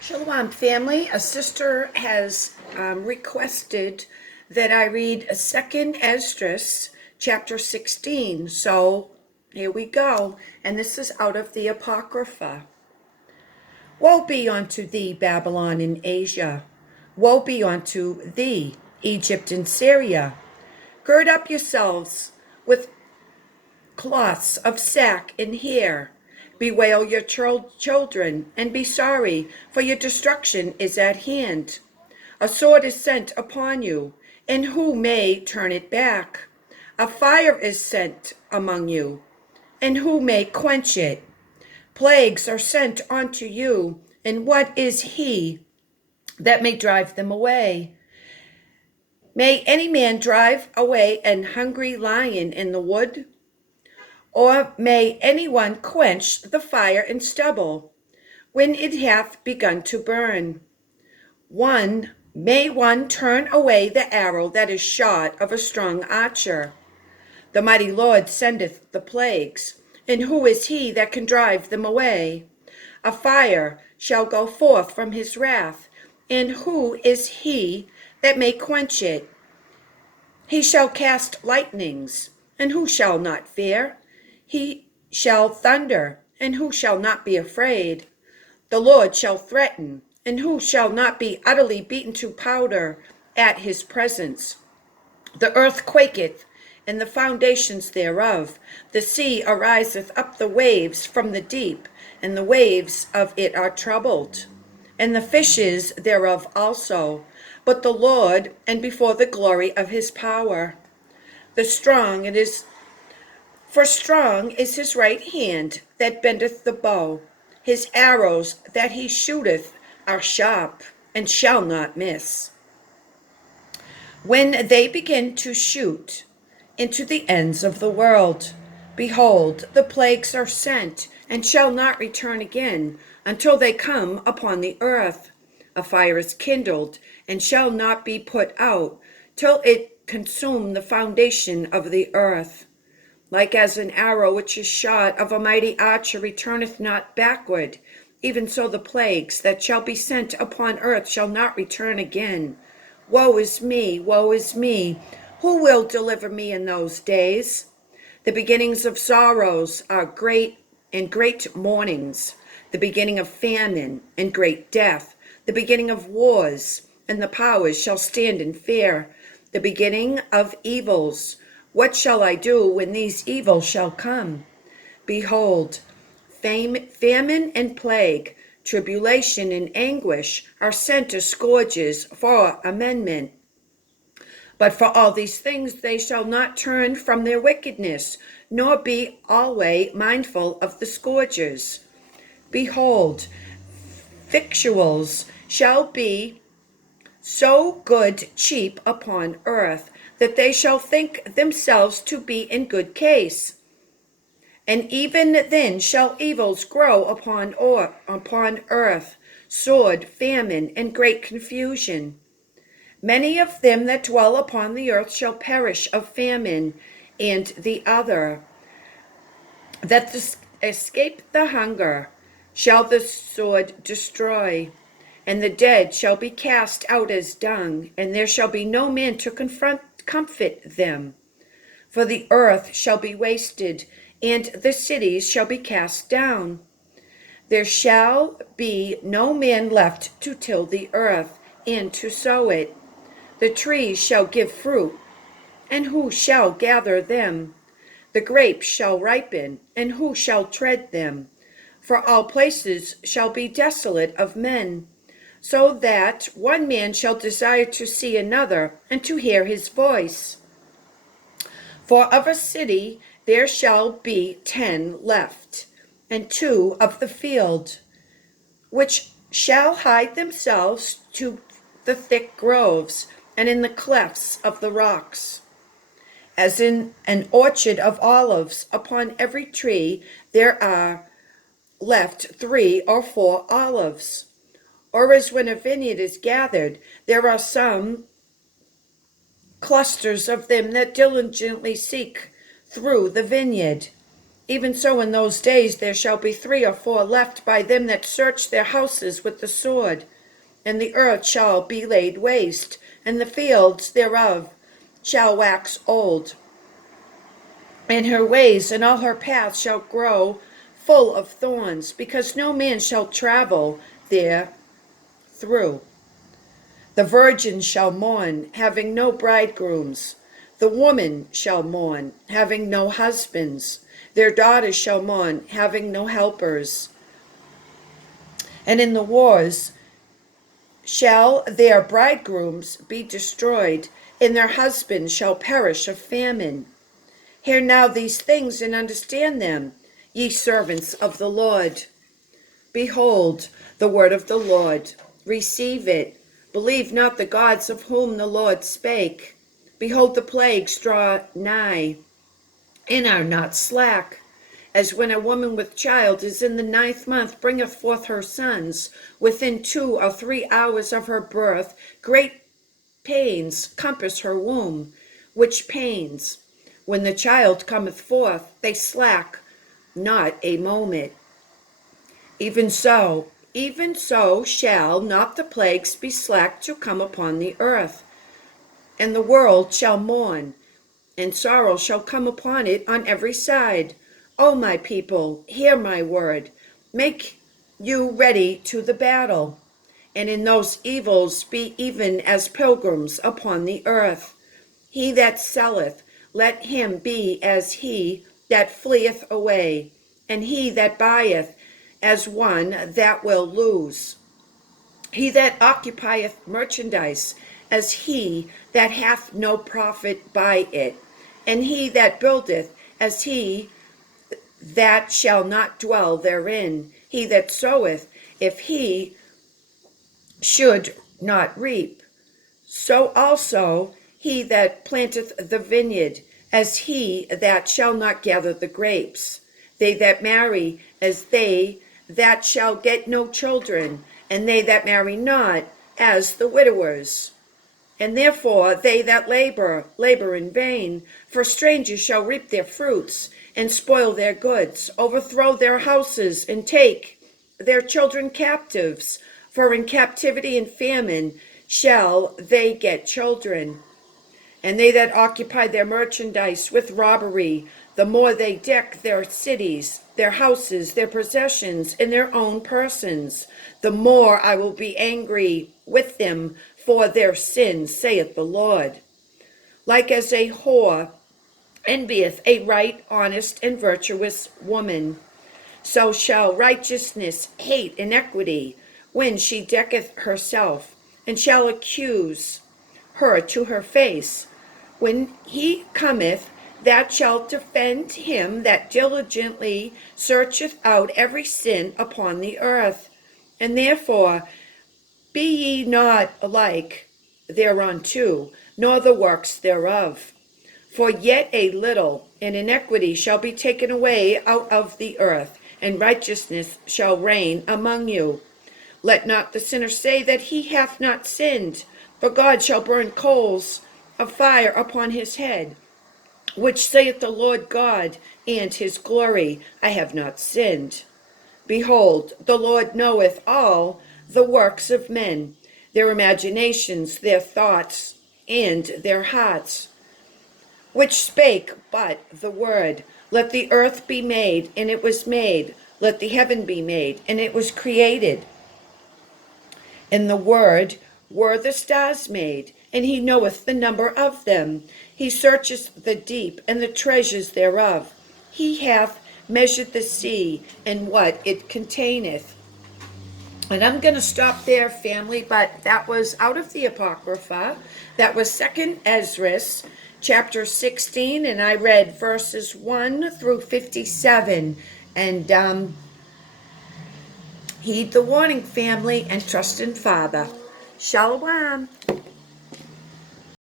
Shalom, family. A sister has requested that I read a second Esdras, chapter 16. So here we go. And this is out of the Apocrypha. Woe be unto thee, Babylon in Asia. Woe be unto thee, Egypt and Syria. Gird up yourselves with cloths of sack and hair. Bewail your children, and be sorry, for your destruction is at hand. A sword is sent upon you, and who may turn it back? A fire is sent among you, and who may quench it? Plagues are sent unto you, and what is he that may drive them away? May any man drive away an hungry lion in the wood? Or may any one quench the fire in stubble, when it hath begun to burn? May one turn away the arrow that is shot of a strong archer? The mighty Lord sendeth the plagues, and who is he that can drive them away? A fire shall go forth from his wrath, and who is he that may quench it? He shall cast lightnings, and who shall not fear? He shall thunder, and who shall not be afraid? The Lord shall threaten, and who shall not be utterly beaten to powder at his presence? The earth quaketh, and the foundations thereof. The sea ariseth up the waves from the deep, and the waves of it are troubled, and the fishes thereof also. But the Lord, and before the glory of his power. For strong is his right hand that bendeth the bow. His arrows that he shooteth are sharp, and shall not miss. When they begin to shoot into the ends of the world, behold, the plagues are sent, and shall not return again, until they come upon the earth. A fire is kindled, and shall not be put out, till it consume the foundation of the earth. Like as an arrow which is shot of a mighty archer returneth not backward, even so the plagues that shall be sent upon earth shall not return again. Woe is me, woe is me! Who will deliver me in those days? The beginnings of sorrows are great and great mournings, the beginning of famine and great death, the beginning of wars, and the powers shall stand in fear, the beginning of evils. What shall I do when these evils shall come? Behold, famine and plague, tribulation and anguish are sent as scourges for amendment. But for all these things they shall not turn from their wickedness, nor be always mindful of the scourges. Behold, victuals shall be so good cheap upon earth, that they shall think themselves to be in good case. And even then shall evils grow upon earth, sword, famine, and great confusion. Many of them that dwell upon the earth shall perish of famine, and the other that escape the hunger shall the sword destroy. And the dead shall be cast out as dung, and there shall be no man to comfort them. For the earth shall be wasted, and the cities shall be cast down. There shall be no man left to till the earth, and to sow it. The trees shall give fruit, and who shall gather them? The grapes shall ripen, and who shall tread them? For all places shall be desolate of men, so that one man shall desire to see another, and to hear his voice. For of a city there shall be 10 left, and 2 of the field, which shall hide themselves to the thick groves, and in the clefts of the rocks. As in an orchard of olives, upon every tree there are left 3 or 4 olives. Or as when a vineyard is gathered, there are some clusters of them that diligently seek through the vineyard. Even so in those days there shall be 3 or 4 left by them that search their houses with the sword. And the earth shall be laid waste, and the fields thereof shall wax old. And her ways and all her paths shall grow full of thorns, because no man shall travel there through. The virgin shall mourn, having no bridegrooms. The woman shall mourn, having no husbands. Their daughters shall mourn, having no helpers. And in the wars shall their bridegrooms be destroyed, and their husbands shall perish of famine. Hear now these things and understand them, ye servants of the Lord. Behold the word of the Lord. Receive it. Believe not the gods of whom the Lord spake. Behold, the plagues draw nigh, and are not slack. As when a woman with child is in the 9th month, bringeth forth her sons, within 2 or 3 hours of her birth, great pains compass her womb, which pains, when the child cometh forth, they slack not a moment. Even so shall not the plagues be slack to come upon the earth. And the world shall mourn, and sorrow shall come upon it on every side. O my people, hear my word. Make you ready to the battle. And in those evils be even as pilgrims upon the earth. He that selleth, let him be as he that fleeth away, and he that buyeth as one that will lose. He that occupieth merchandise, as he that hath no profit by it, and he that buildeth, as he that shall not dwell therein. He that soweth, if he should not reap. So also he that planteth the vineyard, as he that shall not gather the grapes. They that marry, as they that shall get no children, and they that marry not, as the widowers. And therefore they that labor in vain, for strangers shall reap their fruits, and spoil their goods, overthrow their houses, and take their children captives. For in captivity and famine shall they get children. And they that occupy their merchandise with robbery, the more they deck their cities, their houses, their possessions, and their own persons, the more I will be angry with them for their sins, saith the Lord. Like as a whore envieth a right, honest, and virtuous woman, so shall righteousness hate iniquity when she decketh herself, and shall accuse her to her face. When he cometh, that shall defend him that diligently searcheth out every sin upon the earth. And therefore be ye not alike thereunto, nor the works thereof. For yet a little, and iniquity shall be taken away out of the earth, and righteousness shall reign among you. Let not the sinner say that he hath not sinned, for God shall burn coals of fire upon his head. Which saith the Lord God, and his glory, I have not sinned. Behold, the Lord knoweth all the works of men, their imaginations, their thoughts, and their hearts. Which spake but the word, let the earth be made, and it was made. Let the heaven be made, and it was created. And the word were the stars made, and he knoweth the number of them. He searcheth the deep and the treasures thereof. He hath measured the sea and what it containeth. And I'm going to stop there, family, but that was out of the Apocrypha. That was 2nd Esdras, chapter 16, and I read verses 1 through 57. And heed the warning, family, and trust in Father. Shalom.